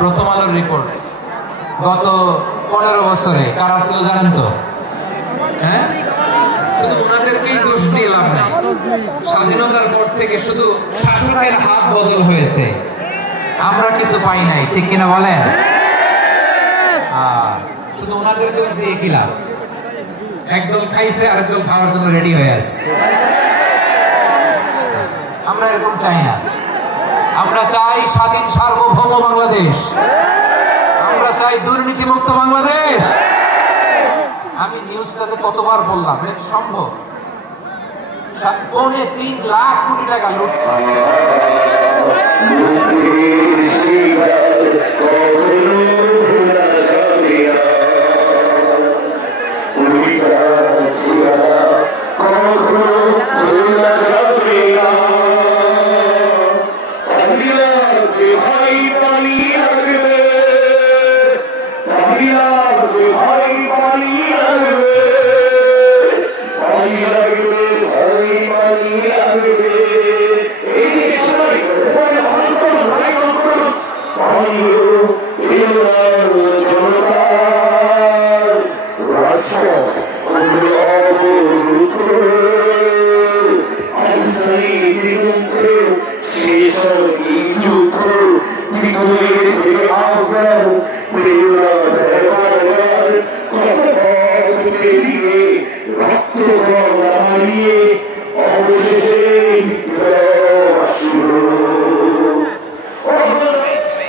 প্রথম আলোর রিপোর্ট গত 15 বছরে কারা ছিল জানেন তো? হ্যাঁ, শুধু ওনাদেরকেই দোষ দিয়ে লাভ নাই। স্বাধীনতার পর থেকে শুধু শাসকের হাত বদল হয়েছে, আমরা কিছু পাই নাই, ঠিক কিনা বলেন? শুধু ওনাদের দোষ দিয়ে কি লাভ? একদল খাইছে আরেকদল খাওয়ার জন্য রেডি হয়ে আছে। আমরা এরকম চাই না। আমরা চাই স্বাধীন সার্বভৌম বাংলাদেশ, আমরা চাই দুর্নীতিমুক্ত বাংলাদেশ। আমি নিউজটাতে কতবার বললাম, এটা কি সম্ভব? 3 লাখ কোটি টাকা লুট।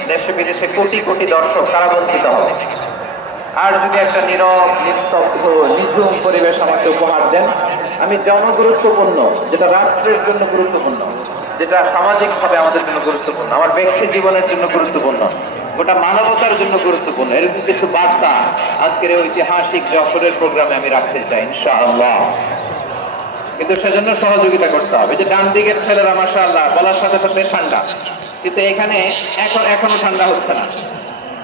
দেশে বিদেশে কোটি কোটি দর্শক তারা বঞ্চিত হবে। আর যদি একটা নীরব নিস্তব্ধ নিঝুম পরিবেশ আমাকে উপহার দেন, আমি জনগুরুত্বপূর্ণ, যেটা রাষ্ট্রের জন্য গুরুত্বপূর্ণ, যেটা সামাজিকভাবে আমাদের জন্য গুরুত্বপূর্ণ, আমার ব্যক্তি জীবনের জন্য গুরুত্বপূর্ণ, গোটা মানবতার জন্য গুরুত্বপূর্ণ, এরকম কিছু বার্তা আজকের এই ঐতিহাসিক যশোরের প্রোগ্রামে আমি রাখতে চাই ইনশাআল্লাহ। কিন্তু সেজন্য সহযোগিতা করতে হবে। যে ডান দিকের ছেলেরা মাশাআল্লাহ বলার সাথে সাথে ঠান্ডা, কিন্তু এখানে এখনো ঠান্ডা হচ্ছে না।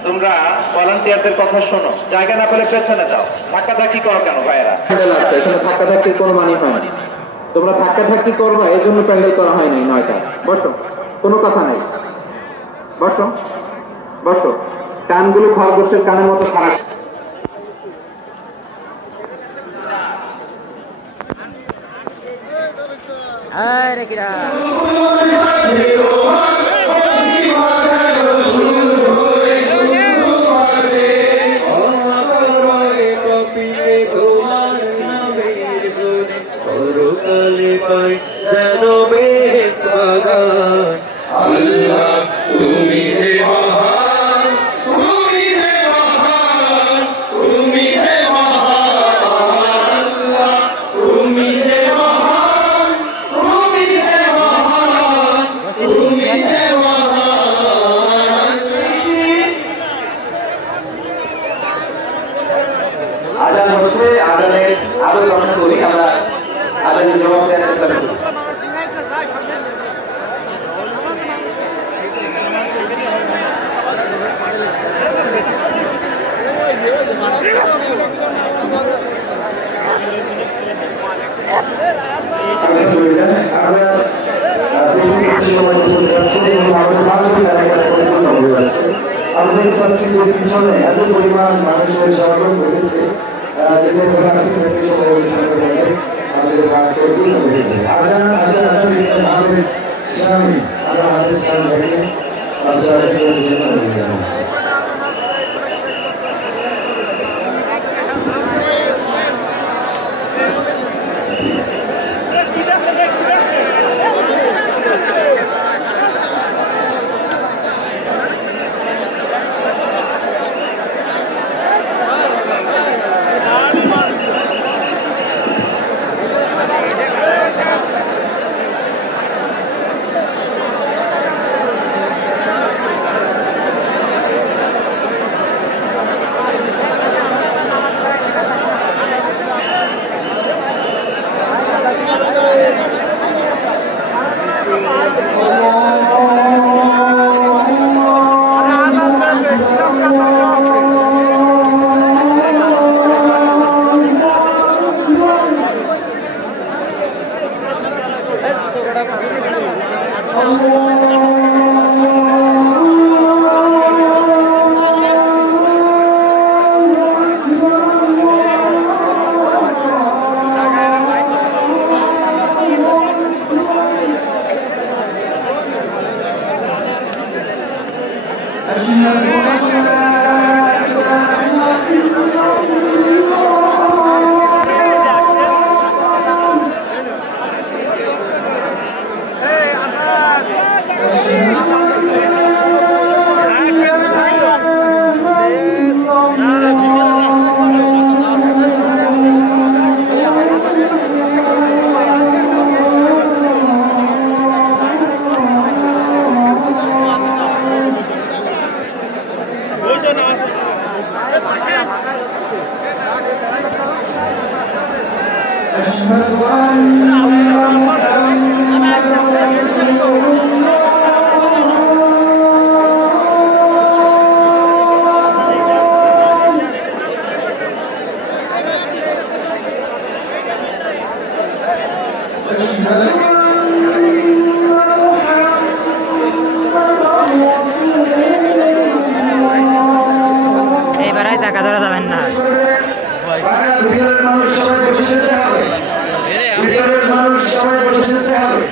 তোমরা ভলান্টিয়ারদের কথা শোনো, জায়গা না পেলে পেছনে যাও, ধাক্কাধাক্কি করো কেন ভাইয়েরা? এখানে ধাক্কাধাক্কির কোনো মানি হয় না। তোমরা ধাক্কাধাক্কি করবা, এই জন্য প্যান্ডেল করা হয় নাই 9টায়। বসো, কোনো কথা নাই, বসো বসো। কানগুলো খরগোশের কানের মতো খারাপ। আরে কিরা আল্লাহ তুমি যে মহান, তুমি যে মহান, তুমি যে মহান, আল্লাহ তুমি যে মহান, তুমি যে মহান, তুমি যে মহান। আজান হচ্ছে, আজানের আলো গ্রহণ করি আমরা, আজানের জবাব দেওয়ার চেষ্টা করি। আমাদের পিছনে এত পরিমাণ মানুষের সমাগম ঘটেছে, এইবারে জায়গা ধরা যাবেন না। ভিতরের মানুষ সবাই বসে যেতে হবে, ভিতরের মানুষ সবাই বসে যেতে হবে।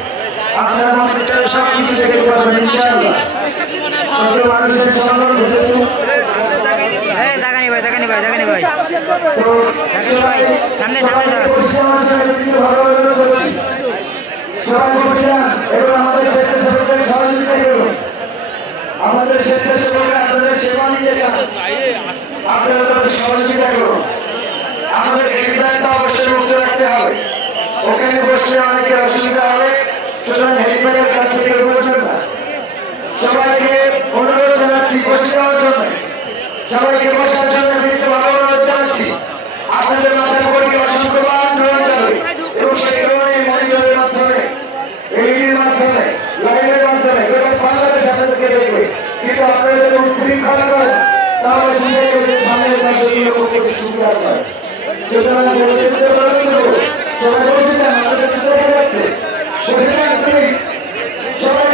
আপনারা মনিটরে সব কিছু দেখতে পাবেন ইনশাআল্লাহ। কত মানুষের সংগ্রাম ঘটেছে। জায়গা নেই ভাই, জায়গা নেই ভাই, জায়গা নেই ভাই, সামনে সামনে ধর। সবাই বলছিলাম এবং আমাদের স্বেচ্ছাসেবকদের সহযোগিতা করুন। আমাদের স্বেচ্ছাসেবকরা আপনাদের সেবা নিতে চান, আপনারা তাদের সহযোগিতা করুন। আমাদের হেলিপ্যাডটা অবশ্যই মুক্ত রাখতে হবে, ওখানে বসলে অনেকের অসুবিধা হবে, সুতরাং হেলিপ্যাডের কাছ থেকে বসবেন না। সবাইকে অনুরোধ জানাচ্ছি বসে যাওয়ার জন্য, সবাইকে বসার জন্য বিনীতভাবে অনুরোধ জানাচ্ছি। আপনাদের মাথার উপরে অসংখ্য মান গ্রহণ যাবে এবং সেই গ্রহণে মনিটরের মাধ্যমে, এলইডির মাধ্যমে, লাইভের মাধ্যমে গোটা বাংলাদেশ আপনাদেরকে দেখবে। কিন্তু আপনারা যদি উৎশৃঙ্খল করেন তাহলে বুঝে গেলে সামনের কাজগুলো করতে সুবিধা হয়। সুতরাং বলেছে সবাই বলছে আপনাদের দেখা যাচ্ছে সবাই জানাচ্ছি সবাই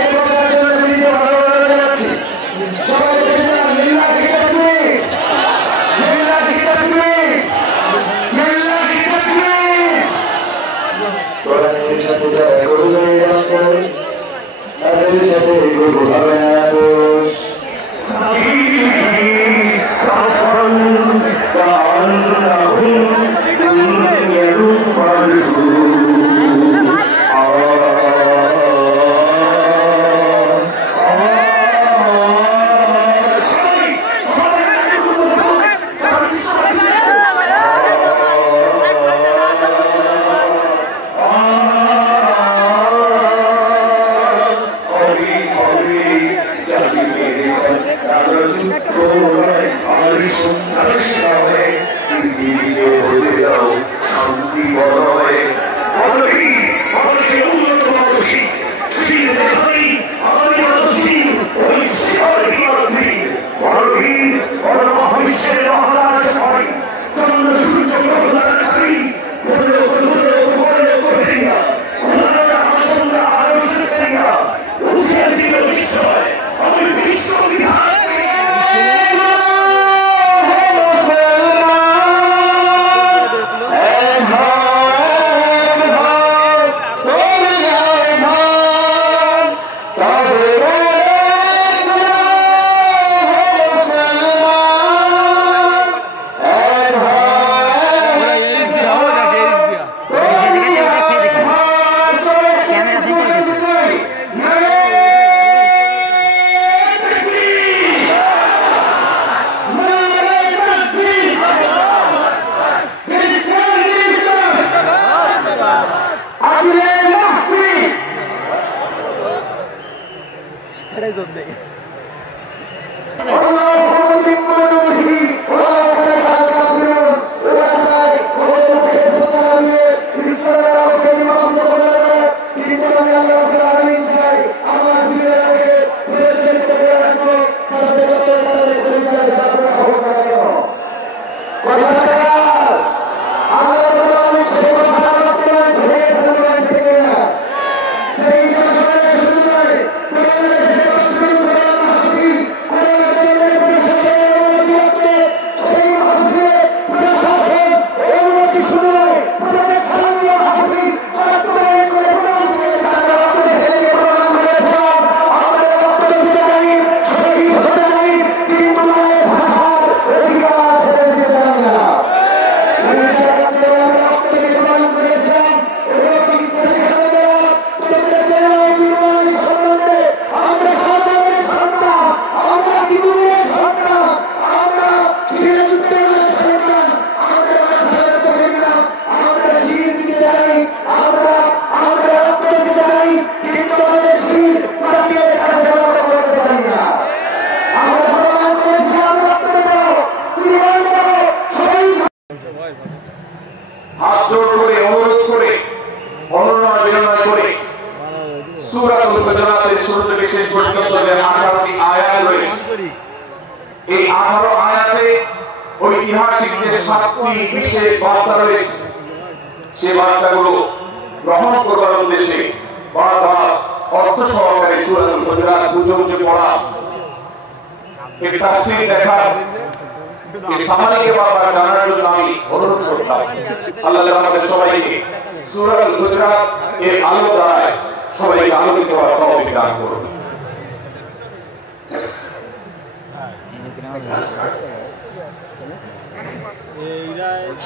এই 18 আয়াতে ঐতিহাসিক যে 7টি বিশেষ বার্তা রয়েছে সে বার্তাগুলো গ্রহণ করবার উদ্দেশ্যে বারবার অর্থ সহকারে সূরাতুল হুজুরাত বুঝে বুঝে পড়া এর তাফসীর দেখার এই সামানিকে বারবার জানার জন্য আমি অনুরোধ করতাম। আল্লাহ তাআলা আমাদের সবাইকে সূরাতুল হুজুরাত এর আলো দ্বারা সবাইকে আলোকিত হওয়ার তৌফিক দান করুন।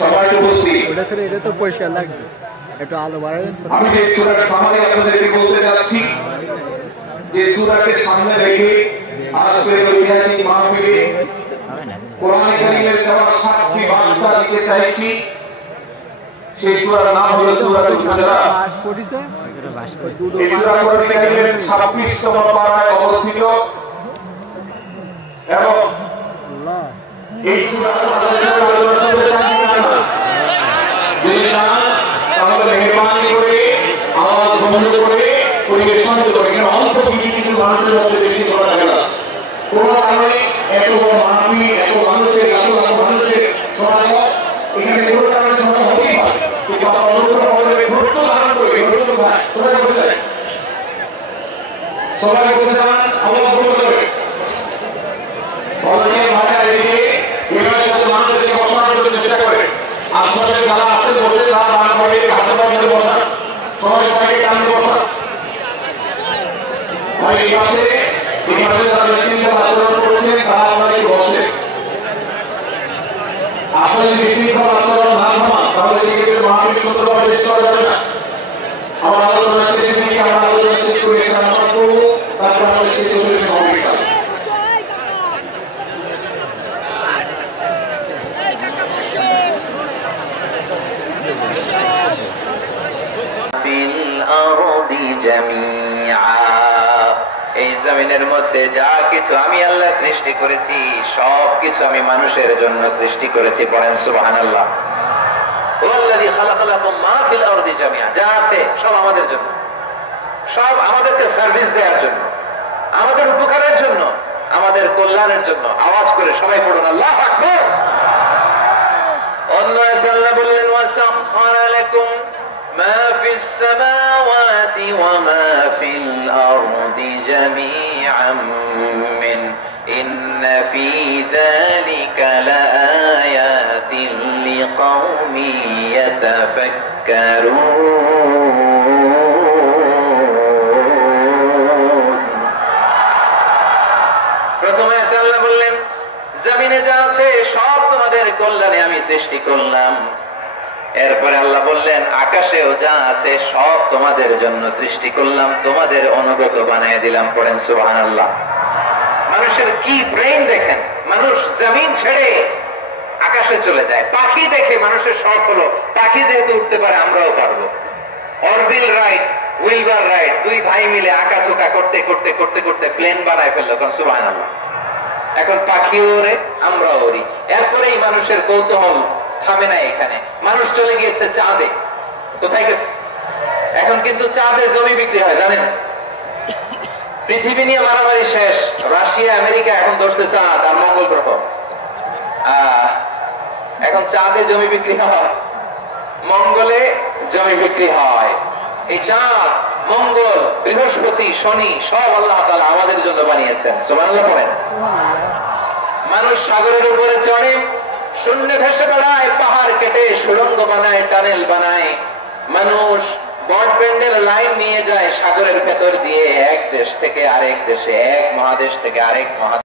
সবাইকে বলছি এটা তো পয়সা লাগবে, একটু আলো বাড়াবেন। আমি যে সূরার সামানি আপনাদেরকে বলতে যাচ্ছি, যে সূরাকে সামনে রেখে আজকের ঐতিহাসিক মাহফিলে কোরআন কারীমের দেওয়া 7টি বার্তা দিতে চাইছি। সেই সূরার নাম হলো সূরাতুল হুজুরাত। এই সূরা কোরআন কারীমের 26তম পারায় অবস্থিত এবং এই সূরা মেহরবানি করে আওয়াজ বন্ধ করে পরিবেশন করে, কেন অল্প কিছু মানুষের মধ্যে বেশি করা লাগে না। কোনো কারণে এত বড় মানবী, এত মানুষের, এত মানুষের সমাগম এখানে কোনো কারণে ধরা হতেই পারে, কিন্তু আমরা অনুগ্রহ করে ধৈর্য ধারণ করে ধৈর্য ভাই সবাই বসে আওয়াজ বন্ধ করে মানুষদেরকে বসানোর জন্য চেষ্টা করে। আশপাশে যারা আছে বসে তারা দান করে হাতে পাশে বসা, সবাই সবাইকে টানতে বসা। এই পাশে যারা বেশি আচরণ করছেন তারা আমাদের বসে। আপনি যদি বেশি আচরণ না থামান তাহলে সেক্ষেত্রে মাহফিল সুন্দরভাবে শেষ করা যাবে না। আমার আলোচনা শেষ থেকে আমার আলোচনা শেষ করে আমরা করবো, তারপর আমাদের শেষ করে মাহফিল। এই জমিনের মধ্যে যা কিছু আমি আল্লাহ সৃষ্টি করেছি সব কিছু আমি মানুষের জন্য সৃষ্টি করেছি। পড়েন সুবহানাল্লাহ। ওয়াল্লাযী খালাকালাকুম মা ফিল আরদি জামিআ, যা আছে সব আমাদের জন্য, সব আমাদেরকে সার্ভিস দেওয়ার জন্য, আমাদের উপকারের জন্য, আমাদের কল্যাণের জন্য। আওয়াজ করে সবাই পড়ুন আল্লাহু আকবার। অন্য আল্লাহ বললেন ওয়াসাখখারা লাকুম মা ফিস সামাওয়াতি ওয়া মা ফিল আরদি জামিআন মিন ইন্না ফি যালিকা লাআয়াতিন লিকাওমিন ইয়াতাফাক্কারুন। প্রথমে আল্লাহ বললেন জমিনে যা আছে সব তোমাদের কল্যাণে আমি সৃষ্টি করলাম। এরপরে আল্লাহ বললেন আকাশেও যা আছে সব তোমাদের জন্য সৃষ্টি করলাম, তোমাদের অনুগত বানিয়ে দিলাম। পড়েন সুবহানাল্লাহ। মানুষের কি ব্রেইন দেখেন, মানুষ জমিন ছেড়ে আকাশে চলে যায়। পাখি দেখে মানুষের শখ হলো পাখি যেহেতু উঠতে পারে আমরাও পারবো। অরবিল রাইট, উইলবার রাইট, দুই ভাই মিলে আঁকাঝোঁকা করতে করতে করতে করতে প্লেন বানায় ফেললো। সুবহানাল্লাহ। এখন পাখি ওরে, আমরাও ওরি। এরপরেই মানুষের কৌতূহল থামে না। এখানে মানুষ চলে গিয়েছে চাঁদে। কোথায় গেছে? এখন কিন্তু চাঁদে জমি বিক্রি হয় জানেন। পৃথিবী নিয়ে মারামারি শেষ। রাশিয়া আমেরিকা এখন ধরছে চাঁদ আর মঙ্গল গ্রহ। এখন চাঁদে জমি বিক্রি হয়, মঙ্গলে জমি বিক্রি হয়। এই চাঁদ, মঙ্গল, বৃহস্পতি, শনি সব আল্লাহ তাআলা আমাদের জন্য বানিয়েছেন। সুবহানাল্লাহ পড়েন। মানুষ সাগরের উপরে চড়ে, শূন্যে ভেসে বেড়ায়, পাহাড় কেটে সুড়ঙ্গ বানায়, টানেল বানায়। মানুষ ব্রডব্যান্ডের লাইন নিয়ে যায় সাগরের ভেতর দিয়ে, এক দেশ থেকে আরেক দেশে, এক মহাদেশ থেকে আরেক মহাদেশ।